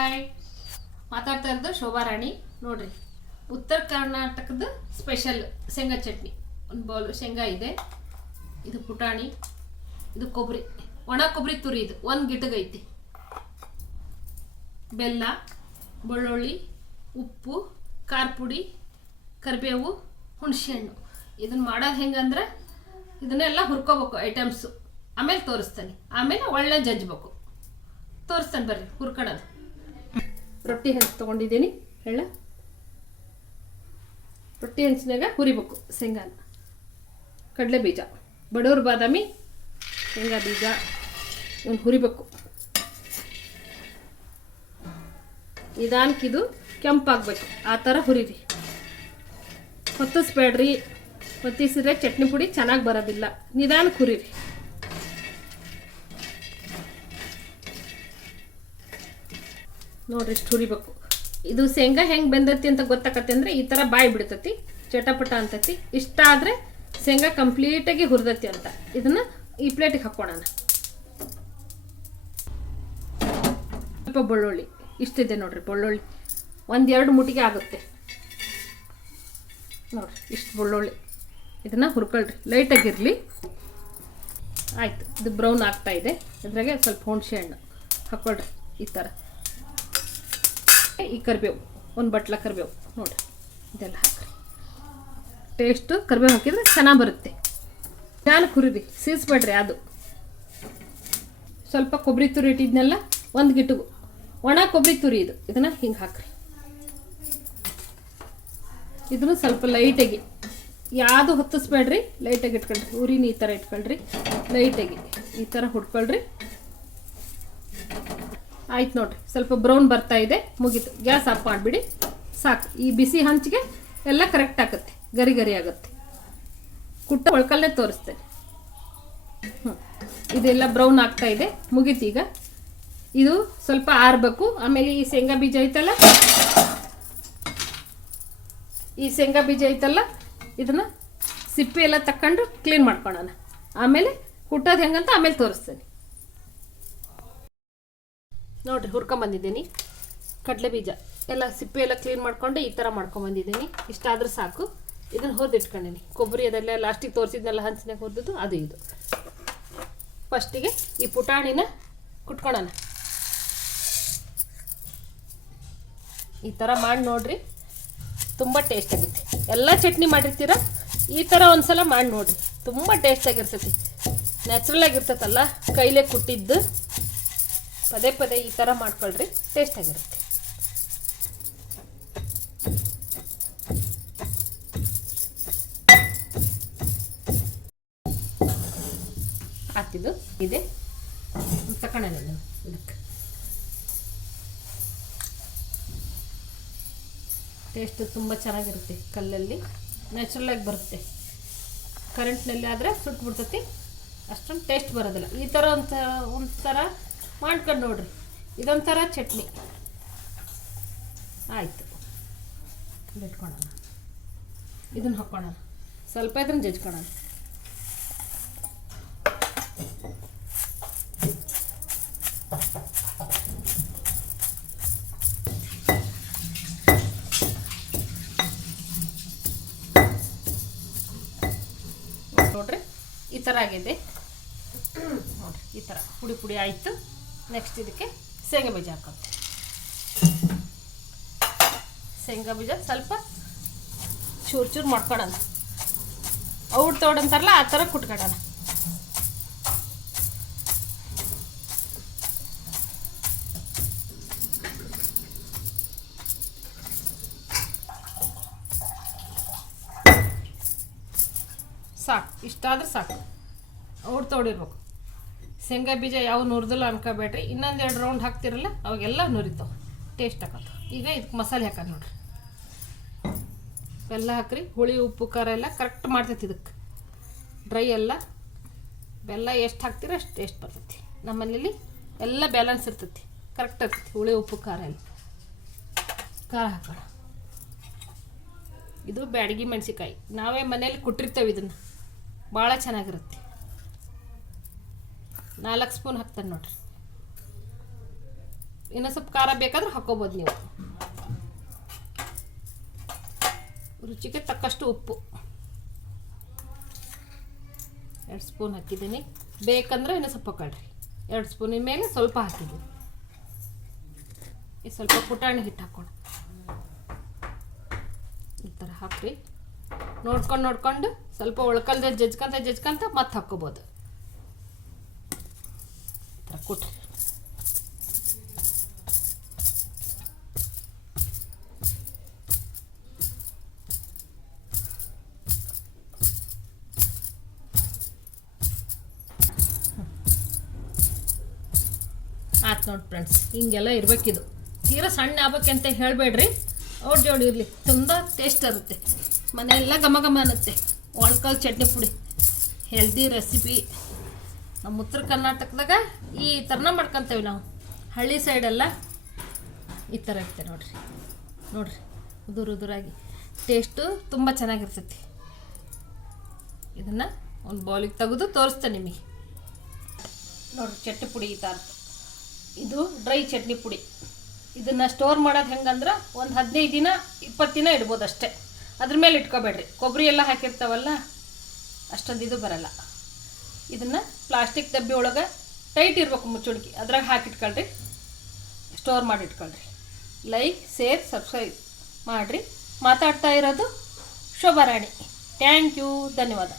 Hi, ಮಾತಾಡ್ತಾ ಇರೋದು ಶೋಭಾ ರಾಣಿ. ನೋಡ್ರಿ, ಉತ್ತರ ಕರ್ನಾಟಕದ ಸ್ಪೆಷಲ್ ಶೇಂಗಾ ಚಟ್ನಿ. ಒಂದು ಬೌಲ್ ಶೇಂಗಾ ಇದೆ, ಇದು ಪುಟಾಣಿ, ಇದು ಕೊಬ್ಬರಿ, ಒಣ ಕೊಬ್ಬರಿ ತುರಿ, ಇದು ಒಂದು ಗಿಟಗೈತಿ, ಬೆಲ್ಲ, ಬೆಳ್ಳುಳ್ಳಿ, ಉಪ್ಪು, ಖಾರ ಪುಡಿ, ಕರಿಬೇವು, ಹುಣಸೆಹಣ್ಣು. ಇದನ್ನು ಮಾಡೋದು ಹೆಂಗಂದ್ರೆ ಇದನ್ನೆಲ್ಲ ಹುರ್ಕೋಬೇಕು ಐಟಮ್ಸು. ಆಮೇಲೆ ತೋರಿಸ್ತಾನೆ, ಆಮೇಲೆ ಒಳ್ಳೆ ಜಜ್ಬೇಕು. ತೋರಿಸ್ತಾನೆ ಬರ್ರಿ ಹುರ್ಕೊಳ್ಳೋದು. ರೊಟ್ಟಿ ಹೆಂಚು ತೊಗೊಂಡಿದ್ದೀನಿ, ಹೇಳ ರೊಟ್ಟಿ ಹೆಂಚಿನಾಗ ಹುರಿಬೇಕು ಶೇಂಗಾನ. ಕಡಲೆ ಬೀಜ, ಬಡವ್ರ ಬಾದಾಮಿ, ಶೇಂಗಾ ಬೀಜ ಇವನು ಹುರಿಬೇಕು. ನಿಧಾನಕ್ಕಿದು ಕೆಂಪಾಗಬೇಕು, ಆ ಥರ ಹುರಿರಿ. ಹೊತ್ತಿಸ್ಬೇಡ್ರಿ, ಹೊತ್ತಿಸಿದ್ರೆ ಚಟ್ನಿ ಪುಡಿ ಚೆನ್ನಾಗಿ ಬರೋದಿಲ್ಲ. ನಿಧಾನಕ್ಕೆ ಹುರಿರಿ. ನೋಡ್ರಿ, ಇಷ್ಟು ಹುರಿಬೇಕು. ಇದು ಶೇಂಗಾ ಹೆಂಗೆ ಬೆಂದತಿ ಅಂತ ಗೊತ್ತಾಕತ್ತೆ ಅಂದರೆ ಈ ಥರ ಬಾಯಿ ಬಿಡ್ತತಿ, ಚಟಪಟ ಅಂತತಿ. ಇಷ್ಟ ಆದರೆ ಶೇಂಗಾ ಕಂಪ್ಲೀಟಾಗಿ ಹುರಿದತಿ ಅಂತ. ಇದನ್ನು ಈ ಪ್ಲೇಟಿಗೆ ಹಾಕ್ಕೊಳ್ಳೋಣ. ಸ್ವಲ್ಪ ಬೆಳ್ಳುಳ್ಳಿ, ಇಷ್ಟಿದೆ ನೋಡ್ರಿ ಬೆಳ್ಳುಳ್ಳಿ, 1-2 ಮುಟ್ಟಿಗೆ ಆಗುತ್ತೆ ನೋಡ್ರಿ. ಇಷ್ಟು ಬೆಳ್ಳುಳ್ಳಿ, ಇದನ್ನು ಹುರ್ಕೊಳ್ರಿ, ಲೈಟಾಗಿರಲಿ. ಆಯಿತು, ಇದು ಬ್ರೌನ್ ಆಗ್ತಾ ಇದೆ. ಇದ್ರಾಗೆ ಸ್ವಲ್ಪ ಹುಣಸೆ ಹಣ್ಣು ಹಾಕ್ಕೊಳ್ರಿ ಈ ಥರ. ಈ ಕರಿಬೇವು, ಒಂದು ಬಟ್ಲ ಕರಿಬೇವು ನೋಡಿರಿ, ಇದೆಲ್ಲ ಹಾಕ್ರಿ. ಟೇಸ್ಟು ಕರಿಬೇವು ಹಾಕಿದರೆ ಚೆನ್ನಾಗಿ ಬರುತ್ತೆ. ನಿಧಾನಕ್ಕೆ ಹುರಿರಿ, ಸೀಸ್ಬೇಡ್ರಿ. ಅದು ಸ್ವಲ್ಪ ಕೊಬ್ಬರಿ ತುರಿ ಇಟ್ಟಿದ್ನೆಲ್ಲ ಒಂದು ಗಿಟಗು, ಒಣ ಕೊಬ್ಬರಿ ತುರಿ ಇದು. ಇದನ್ನು ಹಿಂಗೆ ಹಾಕ್ರಿ. ಇದನ್ನು ಸ್ವಲ್ಪ ಲೈಟಾಗಿ, ಯಾವುದು ಹೊತ್ತಿಸ್ಬೇಡ್ರಿ, ಲೈಟಾಗಿ ಇಟ್ಕೊಳ್ರಿ. ಉರಿನ ಈ ಥರ ಇಟ್ಕೊಳ್ರಿ, ಲೈಟಾಗಿ ಈ ಥರ ಹುಡ್ಕೊಳ್ರಿ. ಆಯ್ತು ನೋಡ್ರಿ, ಸ್ವಲ್ಪ ಬ್ರೌನ್ ಬರ್ತಾ ಇದೆ, ಮುಗೀತು. ಗ್ಯಾಸ್ ಆಫ್ ಮಾಡಿಬಿಡಿ, ಸಾಕು. ಈ ಬಿಸಿ ಹಂಚಿಗೆ ಎಲ್ಲ ಕರೆಕ್ಟ್ ಆಗುತ್ತೆ, ಗರಿ ಗರಿ ಆಗುತ್ತೆ. ಕುಟ್ಟ ಒಳ್ಕಲ್ಲೇ ತೋರಿಸ್ತೇನೆ. ಇದೆಲ್ಲ ಬ್ರೌನ್ ಆಗ್ತಾ ಇದೆ, ಮುಗೀತು. ಈಗ ಇದು ಸ್ವಲ್ಪ ಆರಬೇಕು. ಆಮೇಲೆ ಈ ಶೇಂಗಾ ಬೀಜ ಐತಲ್ಲ, ಇದನ್ನು ಸಿಪ್ಪೆ ಎಲ್ಲ ತಕ್ಕೊಂಡು ಕ್ಲೀನ್ ಮಾಡ್ಕೊಳ್ಳೋಣ. ಆಮೇಲೆ ಕುಟ್ಟೋದು ಹೆಂಗಂತ ಆಮೇಲೆ ತೋರಿಸ್ತೇನೆ. ನೋಡಿರಿ, ಹುರ್ಕೊಂಬಂದಿದ್ದೀನಿ. ಕಡಲೆ ಬೀಜ ಎಲ್ಲ ಸಿಪ್ಪೆ ಎಲ್ಲ ಕ್ಲೀನ್ ಮಾಡ್ಕೊಂಡು ಈ ಥರ ಮಾಡ್ಕೊಂಬಂದಿದ್ದೀನಿ. ಇಷ್ಟಾದರೂ ಸಾಕು. ಇದನ್ನು ಹುರಿದಿಟ್ಕೊಂಡಿನಿ. ಕೊಬ್ಬರಿ ಅದೆಲ್ಲ ಲಾಸ್ಟಿಗೆ ತೋರಿಸಿದ್ನೆಲ್ಲ ಹಂಚಿನಾಗ ಹುರಿದಿದ್ದು ಅದು ಇದು. ಫಸ್ಟಿಗೆ ಈ ಪುಟಾಣಿನ ಕುಟ್ಕೊಳ್ಳೋಣ. ಈ ಥರ ಮಾಡಿ ನೋಡಿರಿ, ತುಂಬ ಟೇಸ್ಟ್ ಆಗುತ್ತೆ. ಎಲ್ಲ ಚಟ್ನಿ ಮಾಡಿರ್ತೀರ, ಈ ಥರ ಒಂದು ಸಲ ಮಾಡಿ ನೋಡಿರಿ, ತುಂಬ ಟೇಸ್ಟಾಗಿರ್ತೈತಿ. ನ್ಯಾಚುರಲ್ ಆಗಿರ್ತೈತಲ್ಲ, ಕೈಲೇ ಕುಟ್ಟಿದ್ದು. ಪದೇ ಪದೇ ಈ ಥರ ಮಾಡ್ಕೊಳ್ರಿ, ಟೇಸ್ಟಾಗಿರುತ್ತೆ. ಆತಿದು ಇದೆ ತಕೊಳ್ಳೋಣ ಇದಕ್ಕೆ. ಟೇಸ್ಟ್ ತುಂಬ ಚೆನ್ನಾಗಿರುತ್ತೆ. ಕಲ್ಲಲ್ಲಿ ನ್ಯಾಚುರಲಾಗಿ ಬರುತ್ತೆ. ಕರೆಂಟ್ನಲ್ಲಿ ಆದರೆ ಸುಟ್ಬಿಡ್ತೈತಿ, ಅಷ್ಟೊಂದು ಟೇಸ್ಟ್ ಬರೋದಿಲ್ಲ. ಈ ಥರ ಒಂಥರ ಮಾಡ್ಕೊಂಡು ನೋಡ್ರಿ, ಇದೊಂಥರ ಚಟ್ನಿ. ಆಯಿತು, ಇಟ್ಕೊಳ್ಳೋಣ. ಇದನ್ನು ಹಾಕ್ಕೊಳ್ಳೋಣ, ಸ್ವಲ್ಪ ಇದನ್ನು ಜಜ್ಕೊಳ್ಳೋಣ. ನೋಡ್ರಿ, ಈ ಥರ ಆಗಿದೆ ನೋಡ್ರಿ. ಈ ಥರ ಪುಡಿ ಪುಡಿ ಆಯಿತು. ನೆಕ್ಸ್ಟ್ ಇದಕ್ಕೆ ಶೇಂಗಾ ಬೀಜ ಹಾಕೋದು. ಶೇಂಗಾ ಬೀಜ ಸ್ವಲ್ಪ ಚೂರು ಚೂರು ಮಾಡ್ಕೊಳ್ಳೋಣ. ಔಟ್ ತೋಡಂತಾರಲ್ಲ ಆ ಥರ ಕುಟ್ಕೊಳ್ಳೋಣ. ಸಾಕು, ಇಷ್ಟಾದ್ರೆ ಸಾಕು. ಔಟ್ ತೋಡಿರ್ಬೇಕು. ಶೇಂಗಾ ಬೀಜ ಯಾವ ನುರಿದಿಲ್ಲ ಅನ್ಕೋಬೇಡ್ರಿ. ಇನ್ನೊಂದು 2 ರೌಂಡ್ ಹಾಕ್ತಿರಲ್ಲ ಅವಾಗೆಲ್ಲ ನುರಿತಾವೆ, ಟೇಸ್ಟ್ ಹಾಕೋದು. ಈಗ ಇದಕ್ಕೆ ಮಸಾಲೆ ಹಾಕೋದು ನೋಡ್ರಿ. ಬೆಲ್ಲ ಹಾಕ್ರಿ, ಹುಳಿ ಉಪ್ಪು ಖಾರ ಎಲ್ಲ ಕರೆಕ್ಟ್ ಮಾಡ್ತೈತಿ. ಇದಕ್ಕೆ ಡ್ರೈ ಎಲ್ಲ ಬೆಲ್ಲ ಎಷ್ಟು ಹಾಕ್ತೀರ ಅಷ್ಟು ಟೇಸ್ಟ್ ಬರ್ತೈತಿ. ನಮ್ಮನೇಲಿ ಎಲ್ಲ ಬ್ಯಾಲೆನ್ಸ್ ಇರ್ತೈತಿ, ಕರೆಕ್ಟ್ ಇರ್ತೈತಿ. ಹುಳಿ ಉಪ್ಪು ಖಾರ ಎಲ್ಲ ಖಾರ ಹಾಕೋಣ. ಇದು ಬ್ಯಾಡಗಿ ಮೆಣಸಿಕಾಯಿ, ನಾವೇ ಮನೇಲಿ ಕುಟ್ಟಿರ್ತೇವೆ. ಇದನ್ನು ಭಾಳ ಚೆನ್ನಾಗಿರುತ್ತೆ. 4 ಸ್ಪೂನ್ ಹಾಕ್ತಾನೆ ನೋಡ್ರಿ. ಇನ್ನೂ ಸ್ವಲ್ಪ ಖಾರ ಬೇಕಾದ್ರೆ ಹಾಕೋಬೋದು ನೀವು. ರುಚಿಗೆ ತಕ್ಕಷ್ಟು ಉಪ್ಪು 2 ಸ್ಪೂನ್ ಹಾಕಿದ್ದೀನಿ. ಬೇಕಂದ್ರೆ ಇನ್ನೂ ಸ್ವಲ್ಪ ಹಾಕೊಳ್ರಿ. 2 ಸ್ಪೂನಿನ ಮೇಲೆ ಸ್ವಲ್ಪ ಹಾಕಿದ್ದೀನಿ. ಈ ಸ್ವಲ್ಪ ಪುಟಾಣಿ ಹಿಟ್ಟು ಹಾಕೋಣ. ಈ ಥರ ಹಾಕ್ರಿ. ನೋಡ್ಕೊಂಡು ಸ್ವಲ್ಪ ಒಳ್ಕಲ್ದೆ ಜಜ್ಕೊಂತ ಮತ್ತೆ ಹಾಕ್ಕೋಬೋದು. ಈ ಥರ ಕೊಟ್ರಿ. ಆಯ್ತು ನೋಡಿ ಫ್ರೆಂಡ್ಸ್, ಹಿಂಗೆಲ್ಲ ಇರಬೇಕಿದು. ತೀರಾ ಸಣ್ಣ ಆಗ್ಬೇಕಂತ ಹೇಳಬೇಡ್ರಿ, ಅವ್ರ ಜೋಡಿ ಇರಲಿ. ತುಂಬ ಟೇಸ್ಟ್ ಇರುತ್ತೆ, ಮನೆಯೆಲ್ಲ ಘಮ ಘಮ ಅನ್ನುತ್ತೆ. ಒಳ್ಕಲ್ ಚಟ್ನಿ ಪುಡಿ ಹೆಲ್ದಿ ರೆಸಿಪಿ. ನಮ್ಮ ಉತ್ತರ ಕರ್ನಾಟಕದಾಗ ಈ ಥರನ ಮಾಡ್ಕೊತೇವೆ ನಾವು. ಹಳ್ಳಿ ಸೈಡೆಲ್ಲ ಈ ಥರ ಇರುತ್ತೆ ನೋಡ್ರಿ ಉದುರಾಗಿ ಟೇಸ್ಟು ತುಂಬ ಚೆನ್ನಾಗಿರ್ತೈತಿ. ಇದನ್ನು ಒಂದು ಬೌಲಿಗೆ ತೆಗೆದು ತೋರಿಸ್ತೇನೆ ನಿಮಗೆ. ನೋಡಿರಿ ಚಟ್ನಿ ಪುಡಿ ಈ ಥರ. ಇದು ಡ್ರೈ ಚಟ್ನಿ ಪುಡಿ. ಇದನ್ನು ಸ್ಟೋರ್ ಮಾಡೋದು ಹೆಂಗಂದ್ರೆ ಒಂದು 15 ದಿನ 20 ದಿನ ಇಡ್ಬೋದು ಅಷ್ಟೇ. ಅದ್ರ ಮೇಲೆ ಇಟ್ಕೋಬೇಡ್ರಿ. ಕೊಬ್ಬರಿ ಎಲ್ಲ ಹಾಕಿರ್ತಾವಲ್ಲ, ಅಷ್ಟೊಂದು ಇದು ಬರಲ್ಲ. ಇದನ್ನು ಪ್ಲಾಸ್ಟಿಕ್ ಡಬ್ಬಿ ಒಳಗೆ ಟೈಟ್ ಇರ್ಬೇಕು ಮುಚ್ಚುಣಿಕೆ, ಅದ್ರಾಗ ಹಾಕಿಟ್ಕೊಳ್ರಿ. ಸ್ಟೋರ್ ಮಾಡಿ ಇಟ್ಕೊಳ್ರಿ. ಲೈಕ್, ಶೇರ್, ಸಬ್ಸ್ಕ್ರೈಬ್ ಮಾಡಿರಿ. ಮಾತಾಡ್ತಾ ಇರೋದು ಶೋಭಾರಾಣಿ. ಥ್ಯಾಂಕ್ ಯು, ಧನ್ಯವಾದ.